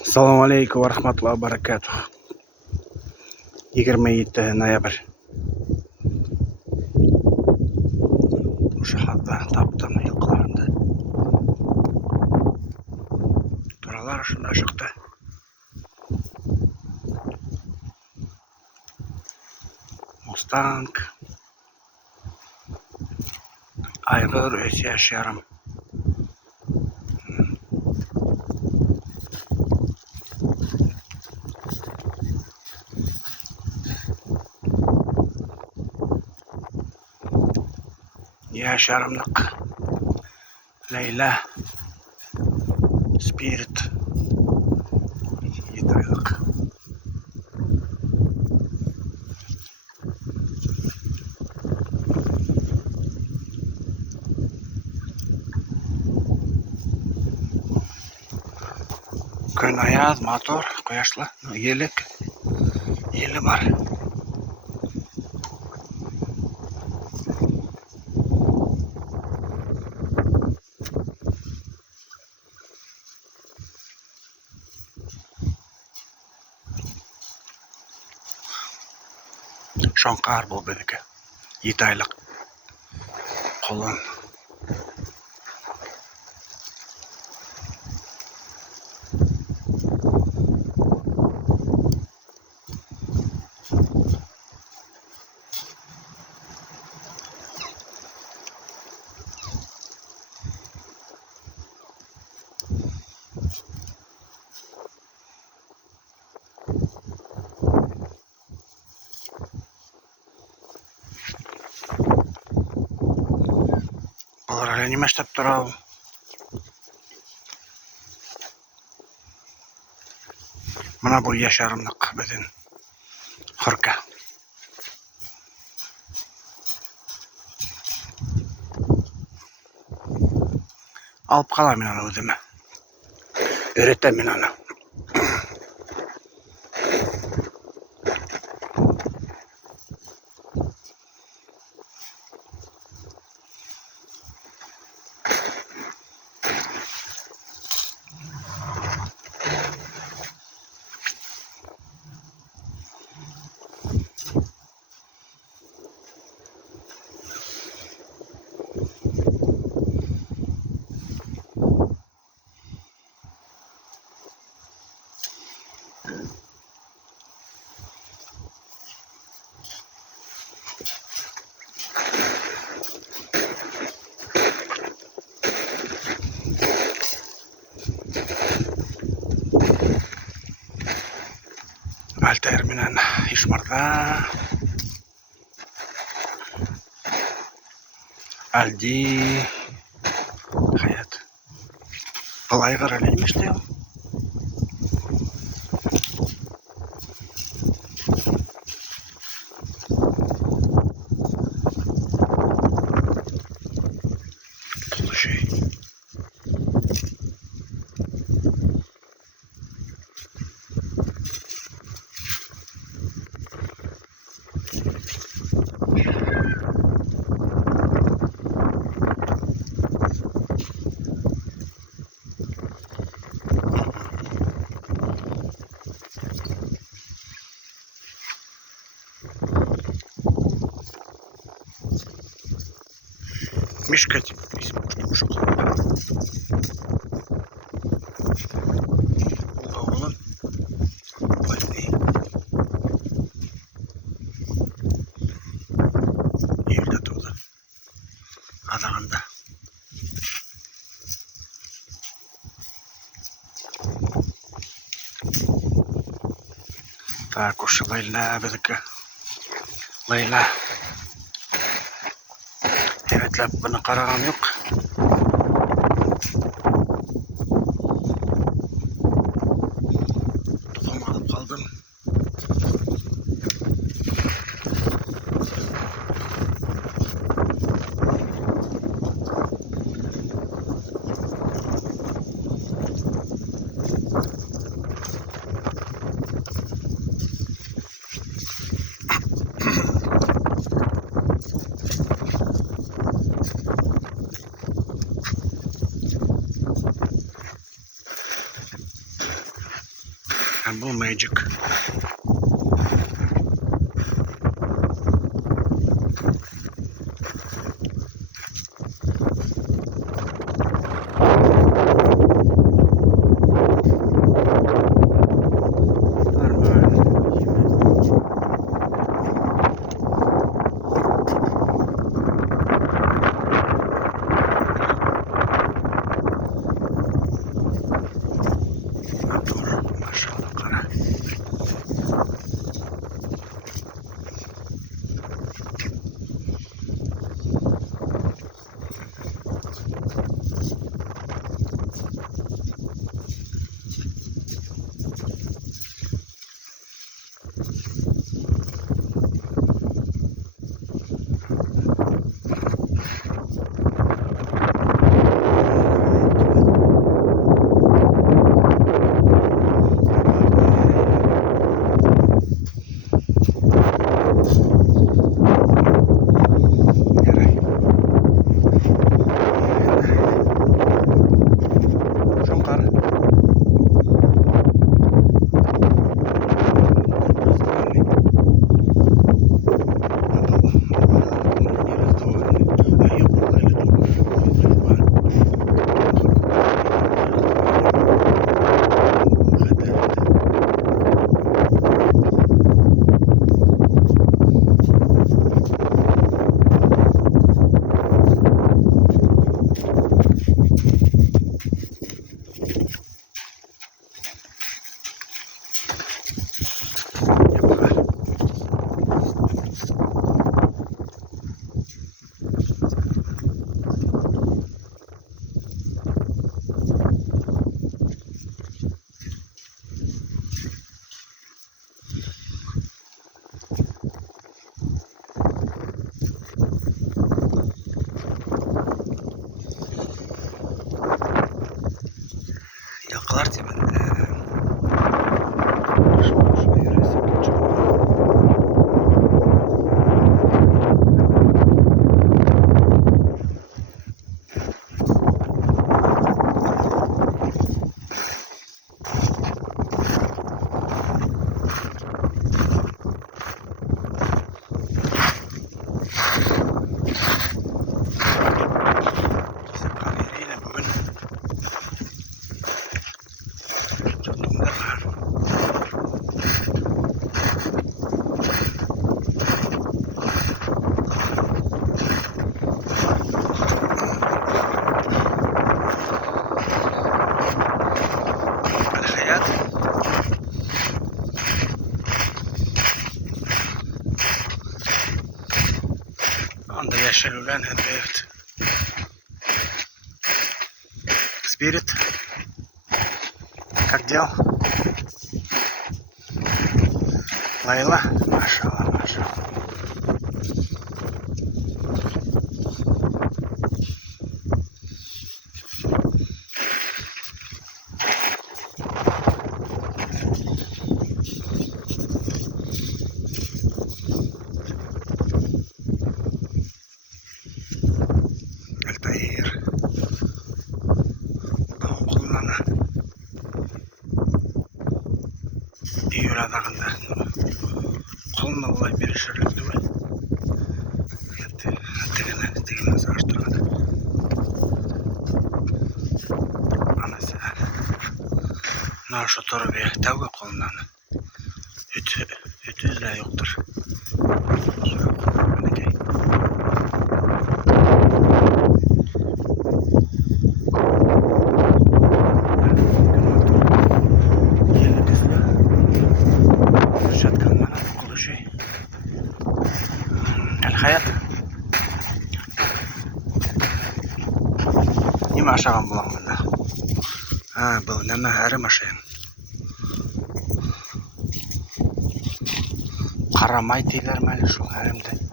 Assalamualaikum warahmatullahi wabarakatuh. 27 noyabr. Uşaqlar tapdım yıkılarında. Duralar şunda çıktı. Mustang. Aygır öz yaşarım. Yaşarımlık. Leyla. Spirit. 7 aylık. Kön ayaz, motor, koyaşlı, yelek. Yeli var. Şonkar bu benimki. 7 aylık. Kolun. Bular nima ishlab turadi? Mana bu yaşarımlık bizim hırka. Alıp kalayım ben onu özüme. Öğreteyim ben onu. Altair bilen İşmar'da Aldi hayat. Kolay garalıymış diyor. Pulu şey. Мишкать. Oğlum. Böyle. Evde durdu. Adağında. Так уж Leyla bizimki. Leyla. Evet la bana karagan yok. Tohum alıp kaldım. Hem bu magic. Maşallah kara. Yakalar ben. Anda yaşayan evet. Spirit. Как дел? Лайла? Машалла, машалла. Альтаир. Там қолына үйір адағында қолына олай берешерлікті ғой. Деген ағаш тұрғанда анасы мына ошо торбе тәуге қолынан үтү эле жоктур. Hayat. Nima aşağım bulan bunda? Ha, bu nima harim aşağım. Qaramay deyler meli şu harimde.